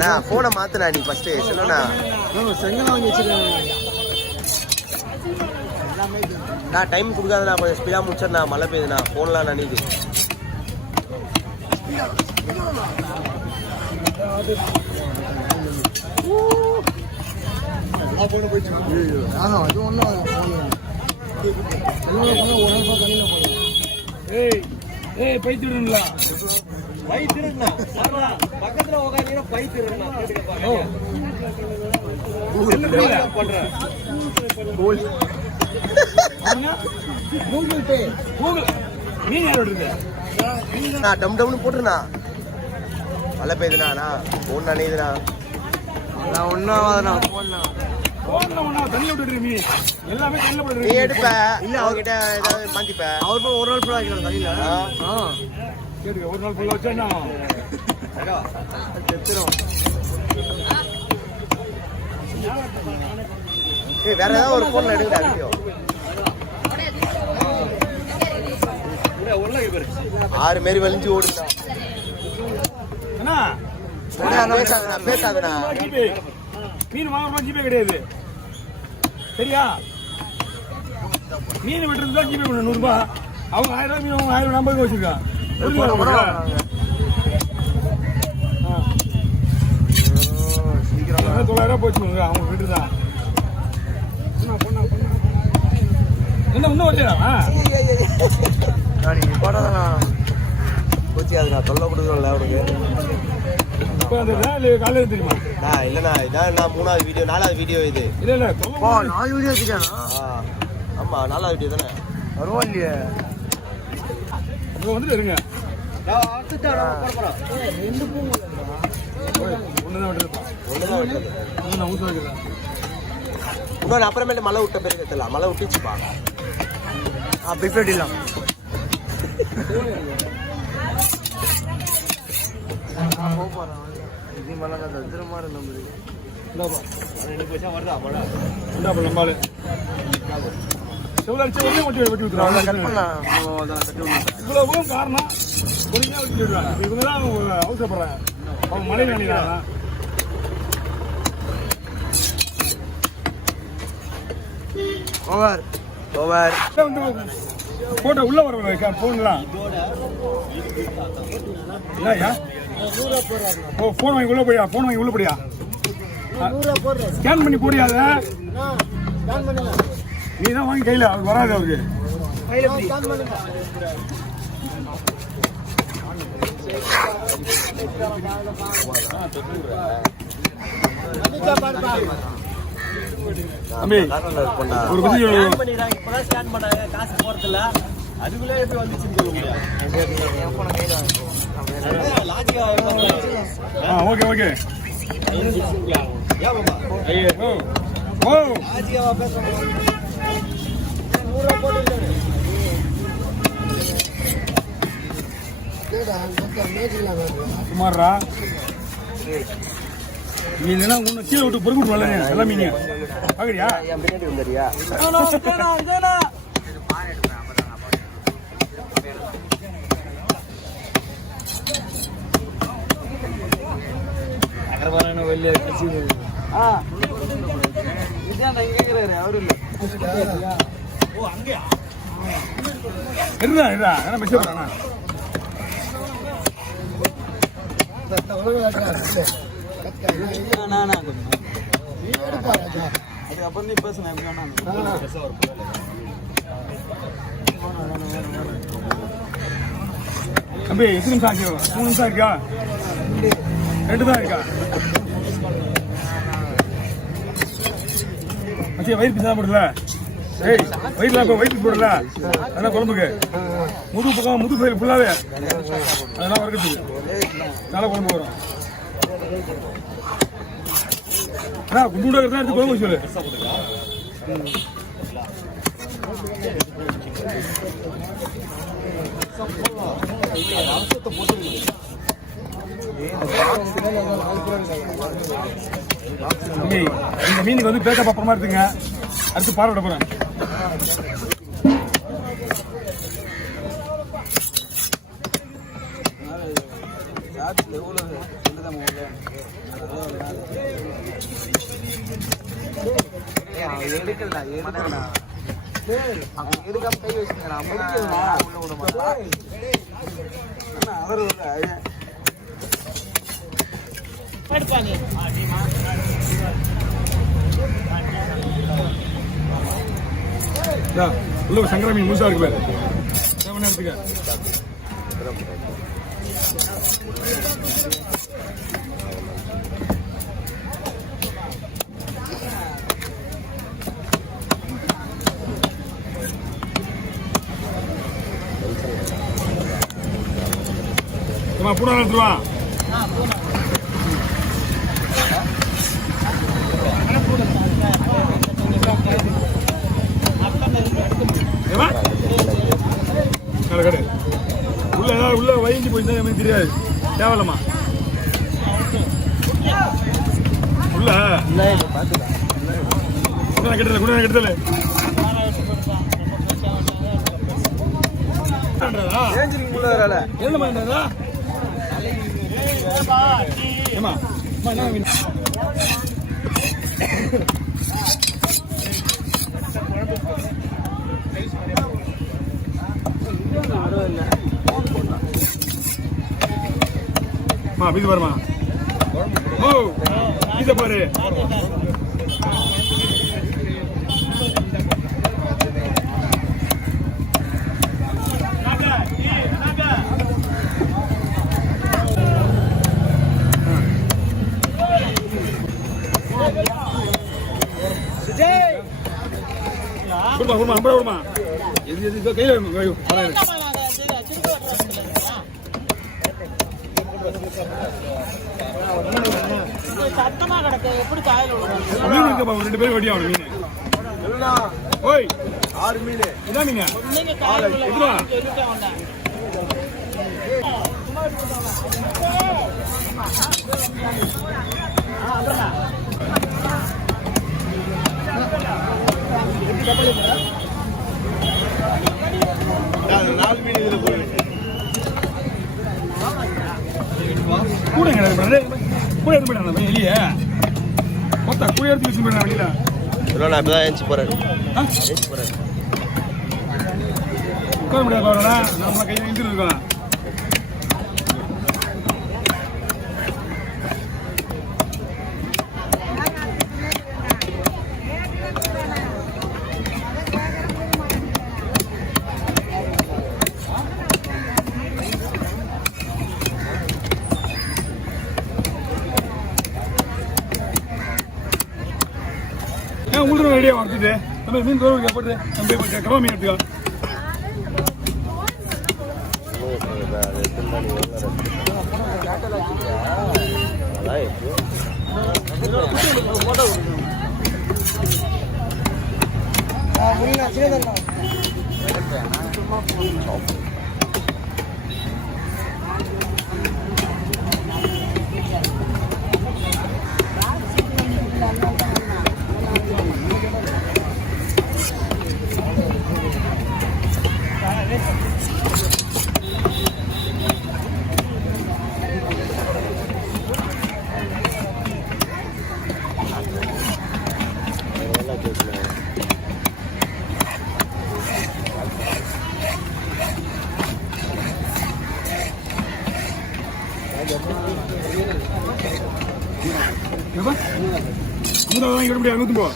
நான் போனை மாத்தினா நீ ஃபர்ஸ்ட் சொல்லுண்ணா. செங்கல் வாங்கி வச்சிருக்கேன். நான் டைம் கொடுக்காதுண்ணா, கொஞ்சம் ஸ்பீடாக முடிச்சிருந்தா. மழை பெய்யுதுண்ணா, ஃபோன்லாம் நனையுது. அது ஒன்றும் பைத்திருங்களா பக்கத்துல உட்காந்து பைத்திருந்தா பண்றேன். கூகுள் பே கூகுள் நீங்க யாரோட நான் டம் டம்னு போட்டுருண்ணா. மழை பெய்யுதுண்ணா, ஃபோன் நனையுதுண்ணா. நான் ஒன்றாவதுண்ணா நீ எடுப்ப இல்ல அவர்கிட்ட ஏதாவது மாத்திப்ப. அவர் போய் ஒரு நாள் ஃபுல்லாக வைக்கிறோம் தண்ணியில். ஒரு நாள் ஃபுல்லாக வச்சா செத்துரும். வேற ஏதாவது ஒரு போன்ல எடுக்கடா வீடியோ. 6 மாரி வலிஞ்சு ஓடுதா. பேசாதுண்ணா. மீன் வாங்கணும் ஜிபே கிடையாது சரியா? மீன் விட்டுறது தான் ஜிபே பண்ண 100 ரூபாய். அவங்க 1000 ரூபாய் மீன் அவங்க 1000 நம்பருக்கு வச்சிருக்கான். சீக்கிரம் 900 போச்சு அவங்க விட்டு தான். என்ன இன்னும் வரலையா? நீ போடாதாண்ணா போச்சு. அதுண்ணா தொல்லை கொடுக்கல அவனுக்கு. காலையில தெரியுமா? இல்லண்ணா இதான் நான் 3வது வீடியோ 4வது வீடியோ இது. இல்ல இல்ல 4 வீடியோ வச்சுக்கானா? ஆமா 4வது வீடியோ தானே. வருவா இல்லையே வந்துட்டு இருங்க. இன்னொன்று அப்புறமேட்டு மழை விட்ட பேருக்கு எடுத்துடலாம். மழை விட்டுச்சுப்பா. அப்படி இல்லாம் இவ்வளவு காரணம் இவங்கதான் அவசரப்படுறாங்க. அவங்க மழை நினைக்கிறாங்க. ஓவர் ஓவர் போட்டோ உள்ள வர போன்லாம் இல்லையா? ஓ போன் வாங்கி உள்ள போயா? போன் வாங்கி உள்ள போடியா? ஸ்கேன் பண்ணி போடியாத. நீ தான் வாங்கி கையில் அவருக்கு வராது. அவருக்கு ஒரு காசு போறதில்ல. அதுக்குள்ளே எப்படி வந்துச்சு? ஓகே ஓகே சுமாரா நீ இல்லைன்னா உன்னை கீழே விட்டு பொறுக்கிட்டு வரல. எல்லா மீன் பாக்குறியா? பின்னாடி வந்துறியா? அதுக்கப்புறம் நீ பேசுன தம்பி எத்தனை நிமிஷம் ஆச்சு? 3 நிமிஷம் இருக்கா? 2 தான் இருக்கா? மச்சி வயிறு பிசா போடல. ஏய் வயிறுல வயிற்று போடல. அதெல்லாம் குழம்புக்கு முது பக்கம் முது பயிர் ஃபுல்லாவே அதெல்லாம் வறுக்கிறதுக்கு நல்லா குழம்பு வரும். குண்டு தான் எடுத்து குழம்பு சொல்லு. இந்த மீனுக்கு வந்து பேக்கப் அப்புறமா எடுத்துங்க. அடுத்து பாறை விட போறேன். காற்றுல எவ்வளோ சொல்லுதான் முதல்ல எடுக்கலடா எடுக்கலடா அவன் எடுக்காம கை வச்சுருக்கா உள்ள விட மாட்டான் அவர் உள்ள சங்கரமீன் முழுசா இருக்கு பேர் நேரத்துக்கு பூனா எடுத்துருவா கடை உள்ள ஏதாவது உள்ள வயஞ்சு போயிருந்தா எனக்கு தெரியாது தேவலமா உள்ள கெட்டல கூட கெட்டல என்னமா ஏமா இது வருமா ஓ இத பாரு குடுமா குடுமா இது கையில சத்தமா கிடக்கு எப்படி காயில மீன் இருக்கப்பா ரெண்டு பேரும் வெட்டியா மீன் ஓய் 6 மீன் இதான் மீன் நீங்க காயில எதுவா சொல்லிட்டே வந்தேன் நாலு மீன் இதுல போய் கூட கூட எடுத்து போயிட்டாங்க வெளியே மொத்தம் கூட எடுத்து வச்சு போயிட்டாங்க வெளியில நான் இப்பதான் ஏஞ்சி போறேன் உட்கார முடியாது நம்ம கையில் இழுத்துட்டு இருக்கோம் உங்களுக்கு ரெடியாக வந்துட்டு நம்ம மீன் தோறு போட்டு நம்ம கடவை மீன் எடுத்துக்கோ அமுதாதான் முடியாது நூற்றும்போ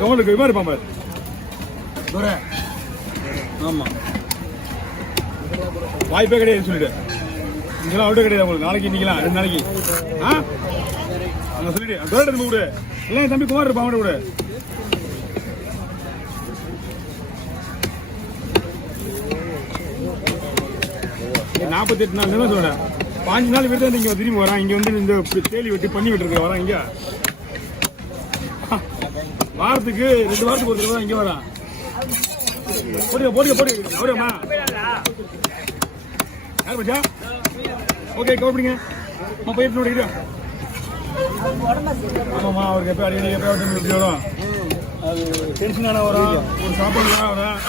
கவலுக்கு இவன் இருப்பான் பாரு ஆமா வாய்ப்பே கிடையாது சொல்லிட்டு இங்கெல்லாம் அவுட்டே கிடையாது உங்களுக்கு நாளைக்கு இன்னைக்கலாம் 2 நாளைக்கு அங்க சொல்லிட்டு தோட்ட திரும்ப விடு எல்லாம் தம்பி குமார் இருப்பான் அவன் விடு நாற்பத்தெட்டு நாள் என்ன சொல்றேன் 5 நாள் விட்டு வந்து இங்க திரும்பி வரான் இங்க வந்து இந்த தேலி வெட்டி பண்ணி விட்டுருக்கு வரான் இங்க வாரத்துக்கு 2 வாரத்துக்கு ஒரு தடவை இங்க வரான் போடுங்க அவரேம்மா யார் பச்சா ஓகே கவர் பண்ணுங்க போயிட்டு நோடிக்கிட்டு ஆமாம்மா அவருக்கு எப்போ அடிக்கடி எப்போ எப்படி வரும் அது டென்ஷனான வரும் ஒரு சாப்பாடு வரும்